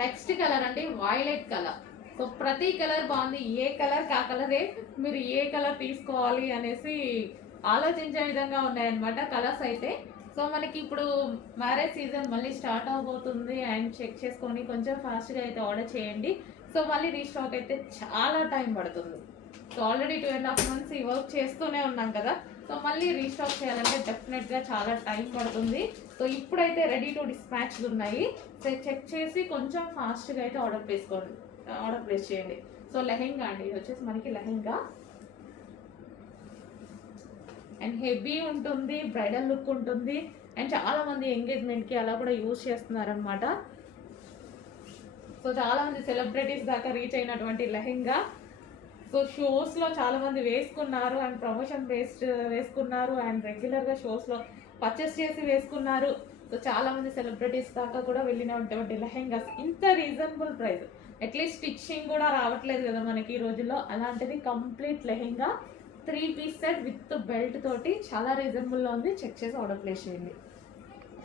Next colour అండి violet colour. So ప్రతి colour బాగుంది, ఏ కలర్ కా కలరే మీరు ఏ కలర్ తీసుకోవాలి అనేసి ఆలోచించే విధంగా ఉన్నాయన్నమాట కలర్స్ అయితే. సో మనకి ఇప్పుడు మ్యారేజ్ సీజన్ మళ్ళీ స్టార్ట్ అవబోతుంది అండ్ చెక్ చేసుకొని కొంచెం ఫాస్ట్గా అయితే ఆర్డర్ చేయండి. సో మళ్ళీ రీస్టాక్ అయితే చాలా టైం పడుతుంది. సో ఆల్రెడీ 2.5 months ఈ వర్క్ చేస్తూనే ఉన్నాం కదా. సో మళ్ళీ రీస్టాక్ చేయాలంటే డెఫినెట్గా చాలా టైం పడుతుంది. సో ఇప్పుడైతే రెడీ టు డిస్పాచ్ ఉన్నాయి. సో చెక్ చేసి కొంచెం ఫాస్ట్గా అయితే ఆర్డర్ ప్లేస్ చేయండి. సో లెహెంగా అండి, ఇది వచ్చేసి మనకి లెహెంగా అండ్ హెవీ ఉంటుంది, బ్రైడల్ లుక్ ఉంటుంది అండ్ చాలామంది ఎంగేజ్మెంట్కి అలా కూడా యూజ్ చేస్తున్నారనమాట. సో చాలామంది సెలబ్రిటీస్ దాకా రీచ్ అయినటువంటి లెహెంగా. సో షోస్లో చాలామంది వేసుకున్నారు అండ్ ప్రమోషన్ బేస్డ్ వేసుకున్నారు అండ్ రెగ్యులర్గా షోస్లో పర్చేస్ చేసి వేసుకున్నారు. సో చాలామంది సెలబ్రిటీస్ దాకా కూడా వెళ్ళినటువంటి లెహెంగాస్ ఇంత రీజనబుల్ ప్రైస్, అట్లీస్ట్ స్టిచ్చింగ్ కూడా రావట్లేదు కదా మనకి ఈ రోజుల్లో. అలాంటిది complete lehenga 3 piece set with belt తోటి చాలా రీజనబుల్లో ఉంది. చెక్ చేసి ఆర్డర్ ప్లేస్ చేయండి.